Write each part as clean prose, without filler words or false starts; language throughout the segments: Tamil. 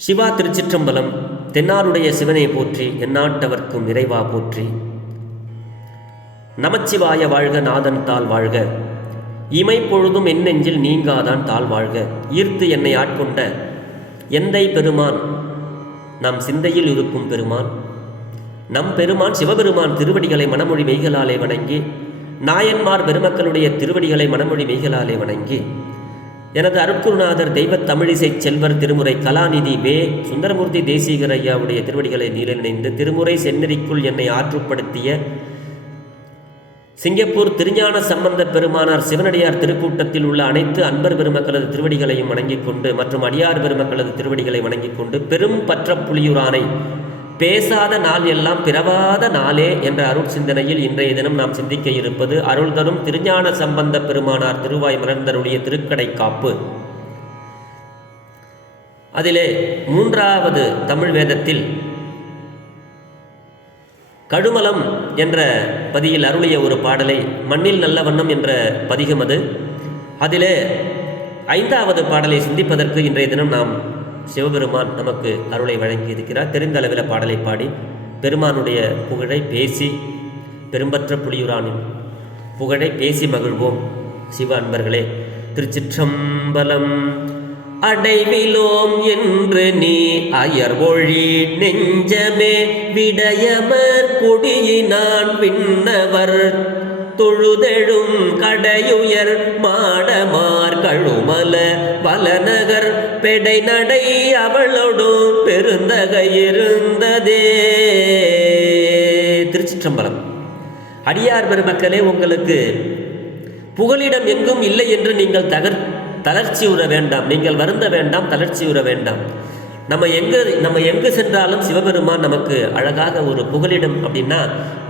சிவா திருச்சிற்றம்பலம். தென்னாருடைய சிவனை போற்றி, எந்நாட்டவர்க்கும் இறைவா போற்றி. நமச்சிவாய வாழ்க, நாதன் தாள் வாழ்க. இமைப்பொழுதும் என் நெஞ்சில் நீங்காதான் தாள் வாழ்க. ஈர்த்து என்னை ஆட்கொண்ட எந்தை பெருமான், நம் சிந்தையில் இருக்கும் பெருமான், நம் பெருமான் சிவபெருமான் திருவடிகளை மனமொழி மெய்களாலே வணங்கி, நாயன்மார் பெருமக்களுடைய திருவடிகளை மனமொழி மெய்களாலே வணங்கி, எனது அருட்குருநாதர் தெய்வத் தமிழிசை செல்வர் திருமுறை கலாநிதி வே சுந்தரமூர்த்தி தேசிகர் ஐயாவுடைய திருவடிகளை நீரிணைந்து திருமுறை செந்நெறிக்குள் என்னை ஆற்றுப்படுத்திய சிங்கப்பூர் திருஞான சம்பந்த பெருமானார் சிவனடியார் திருக்கூட்டத்தில் உள்ள அனைத்து அன்பர் பெருமக்களது திருவடிகளையும் வணங்கிக் கொண்டு மற்றும் அடியார் பெருமக்களது திருவடிகளை வணங்கிக் கொண்டு, பெரும் பற்ற புலியூரானை பேசாத நாள் எல்லாம் பிறவாத நாளே என்ற அருள் சிந்தனையில் இன்றைய தினம் நாம் சிந்திக்க இருப்பது அருள் தரும் திருஞான சம்பந்த பெருமானார் திருவாய் மலர்ந்தருடைய திருக்கடை காப்பு. அதிலே 3வது தமிழ் வேதத்தில் கடுமலம் என்ற பதியில் அருளிய ஒரு பாடலை, மண்ணில் நல்ல வண்ணம் என்ற பதிகம் அது. அதிலே 5வது பாடலை சிந்திப்பதற்கு இன்றைய தினம் நாம் சிவபெருமான் நமக்கு அருளை வழங்கி இருக்கிறார். தெரிந்த அளவில் பாடலை பாடி பெருமானுடைய புகழை பேசி, பெரும்பற்ற புலியூரானின் புகழை பேசி மகிழ்வோம். சிவ அன்பர்களே, திருச்சிற்றம்பலம். அடைவிலோம் என்று நீ அயர்வொழி நெஞ்சமே, விடயமர் கொடியினான் விண்ணவர் தொழுதெழும் கடையுயர் மாடமார் கழுமல வலநகர் பெடை நடை அவளோடும் பெருந்தகை இருந்ததே. திருச்சிற்றம்பலம். அடியார் பெருமக்களே, உங்களுக்கு புகலிடம் எங்கும் இல்லை என்று நீங்கள் தளர்ச்சி உற வேண்டாம், நீங்கள் வருந்த வேண்டாம், தளர்ச்சி உற வேண்டாம். நம்ம எங்கு சென்றாலும் சிவபெருமான் நமக்கு அழகாக ஒரு புகலிடம். அப்படின்னா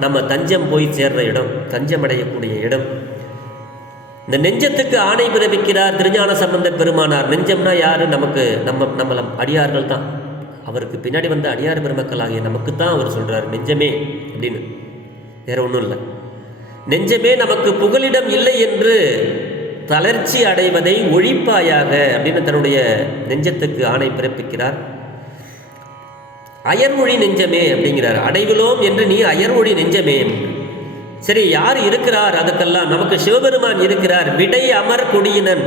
நம்ம தஞ்சம் போய் சேர்ற இடம், தஞ்சம் அடையக்கூடிய இடம். இந்த நெஞ்சத்துக்கு ஆணை பிறப்பிக்கிறார் திருஞான சம்பந்த பெருமானார். நெஞ்சம்னா யாரு? நமக்கு நம்மள அடியார்கள் தான். அவருக்கு பின்னாடி வந்த அடியார் பெருமக்கள் ஆகிய நமக்கு தான் அவர் சொல்றாரு நெஞ்சமே அப்படின்னு, வேற ஒன்றும் இல்லை. நெஞ்சமே நமக்கு புகலிடம் இல்லை என்று தளர்ச்சி அடைவதை ஒழிப்பாயாக அப்படின்னு தன்னுடைய நெஞ்சத்துக்கு ஆணை பிறப்பிக்கிறார். அயர்மொழி நெஞ்சமே அப்படிங்கிறார். அடைவிலோம் என்று நீ அயர்மொழி நெஞ்சமே. சரி, யார் இருக்கிறார்? அதுக்கெல்லாம் நமக்கு சிவபெருமான் இருக்கிறார். விடை அமர் கொடியினன்,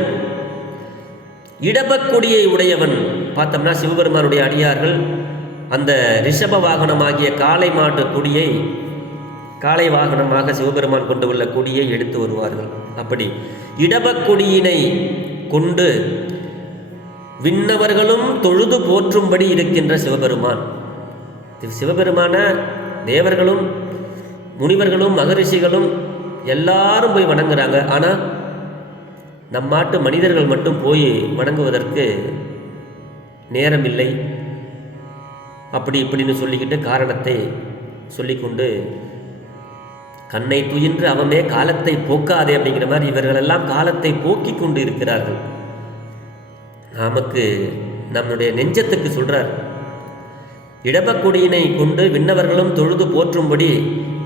இடபக்கொடியை உடையவன். பார்த்தோம்னா சிவபெருமானுடைய அடியார்கள் அந்த ரிஷப வாகனமாகிய காளை மாட்டு கொடியை, காளை வாகனமாக சிவபெருமான் கொண்டு உள்ள கொடியை எடுத்து வருவார்கள். அப்படி இடபக்கொடியினை கொண்டு விண்ணவர்களும் தொழுது போற்றும்படி இருக்கின்ற சிவபெருமான். சிவபெருமான தேவர்களும் முனிவர்களும் மகரிஷிகளும் எல்லாரும் போய் வணங்குறாங்க. ஆனால் நம்மாட்டு மனிதர்கள் மட்டும் போய் வணங்குவதற்கு நேரம் இல்லை. அப்படி இப்படின்னு சொல்லிக்கிட்டு காரணத்தை சொல்லிக்கொண்டு, கண்ணை துயின்று அவமே காலத்தை போக்காதே அப்படிங்கிற மாதிரி இவர்களெல்லாம் காலத்தை போக்கி கொண்டு இருக்கிறார்கள். நமக்கு நம்முடைய நெஞ்சத்துக்கு சொல்றார், இடபக்கொடியினை கொண்டு விண்ணவர்களும் தொழுது போற்றும்படி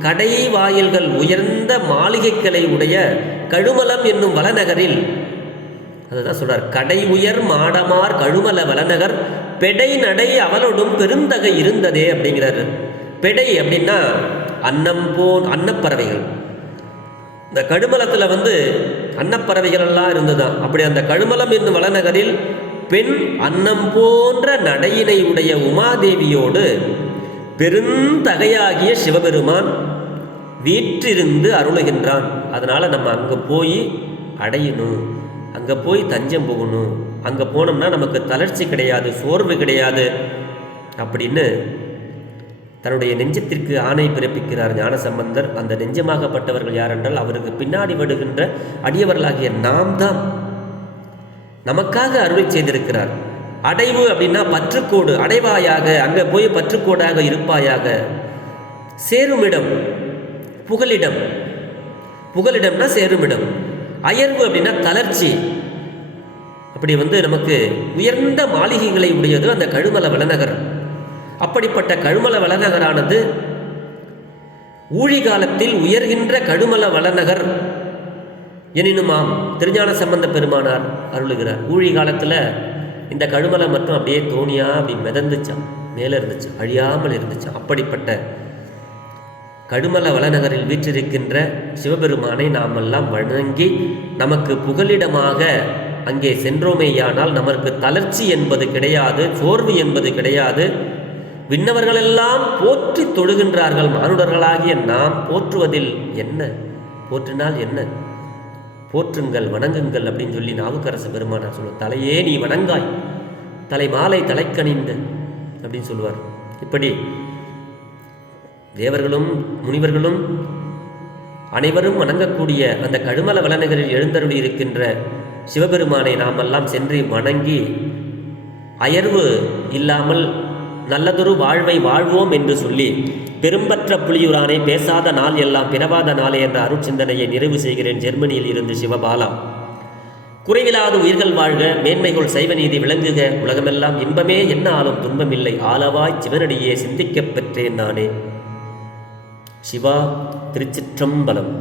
கடை வாயில்கள் உயர்ந்த மாளிகைகளை உடைய கழுமலம் என்னும் வளநகரில், அதுதான் சொல்றார், கடை உயர் மாடமார் கழுமல வளநகர் பெடை நடை அவளோடும் பெருந்தகை இருந்ததே அப்படிங்கிறாரு. பெடை அப்படின்னா அன்னப்பறவைகள். இந்த கழுமலத்தில் அன்னப்பறவைகள் எல்லாம் இருந்துதான். அப்படி அந்த கழுமலம் என்னும் வளநகரில் பெண் அன்னம் போன்ற நடையினை உடைய உமாதேவியோடு பெருந்தகையாகிய சிவபெருமான் வீற்றிருந்து அருளுகின்றான். அதனால் நம்ம அங்கே போய் அடையணும், அங்கே போய் தஞ்சம் போகணும். அங்கே போனோம்னா நமக்கு தளர்ச்சி கிடையாது, சோர்வு கிடையாது அப்படின்னு தன்னுடைய நெஞ்சத்திற்கு ஆணை பிறப்பிக்கிறார் ஞானசம்பந்தர். அந்த நெஞ்சமாகப்பட்டவர்கள் யார் என்றால் அவருக்கு பின்னாடி வருகின்ற அடியவர்களாகிய நாம் தான். நமக்காக அருளை செய்திருக்கிறார். அடைவு அப்படின்னா பற்றுக்கோடு, அடைவாயாக, அங்கே போய் பற்றுக்கோடாக இருப்பாயாக. சேருமிடம், புகலிடம், புகலிடம்னா சேருமிடம். அயர்வு அப்படின்னா தளர்ச்சி. அப்படி நமக்கு உயர்ந்த மாளிகைகளை உடையது அந்த கழுமல வளநகர். அப்படிப்பட்ட கழுமல வளநகரானது ஊழி காலத்தில் உயர்கின்ற கழுமல வளநகர் எனினுமாம் திருஞான சம்பந்த பெருமானார் அருளுகிறார். ஊழி காலத்தில் இந்த கழுமலை மட்டும் அப்படியே தோணியாக அப்படி மிதந்துச்சான், மேலே இருந்துச்சு, அழியாமல் இருந்துச்சு. அப்படிப்பட்ட கடுமல வளநகரில் வீற்றிருக்கின்ற சிவபெருமானை நாமெல்லாம் வணங்கி நமக்கு புகலிடமாக அங்கே சென்றோமேயானால் நமக்கு தளர்ச்சி என்பது கிடையாது, சோர்வு என்பது கிடையாது. விண்ணவர்களெல்லாம் போற்றி தொழுகின்றார்கள். மானுடர்களாகிய நாம் போற்றுவதில் என்ன? போற்றினால் என்ன? போற்றுங்கள், வணங்குங்கள் அப்படின்னு சொல்லி நாவுக்கரசு பெருமானார் சொல்லுவார். தலையே நீ வணங்காய், தலை மாலை தலைக்கணிந்து அப்படின்னு சொல்லுவார். இப்படி தேவர்களும் முனிவர்களும் அனைவரும் வணங்கக்கூடிய அந்த கழுமல வளநகரில் எழுந்தருளி இருக்கின்ற சிவபெருமானை நாமெல்லாம் சென்று வணங்கி அயர்வு இல்லாமல் நல்லதொரு வாழ்வை வாழ்வோம் என்று சொல்லி பெரும்பற்ற புலியூரானை பேசாத நாள் எல்லாம் பிறவாத நாளே என்ற அருட்சிந்தனையை நிறைவு செய்கிறேன். ஜெர்மனியில் இருந்து சிவபாலா. குறைவிலாத உயிர்கள் வாழ்க, மேன்மைகள் சைவநீதி விளங்குக, உலகமெல்லாம் இன்பமே என்ன ஆளும் துன்பமில்லை, ஆளவாய் சிவனடியே சிந்திக்கப் பெற்றேன் நானே. சிவா. திருச்சிற்றம்பலம்.